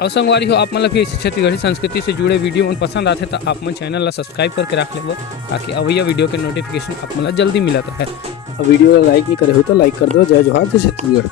और संगवारी हो आप मतलब भी ऐसे छत्तीसगढ़ी संस्कृति से जुड़े वीडियो मन पसंद आते तो आप मन चैनल ला सब्सक्राइब करके रख लेबो ताकि अवैया वीडियो के नोटिफिकेशन आप मन ला जल्दी मिलत रहे। वीडियो ला लाइक नहीं करे हो तो लाइक कर दो। जय जोहार, जय छत्तीसगढ़।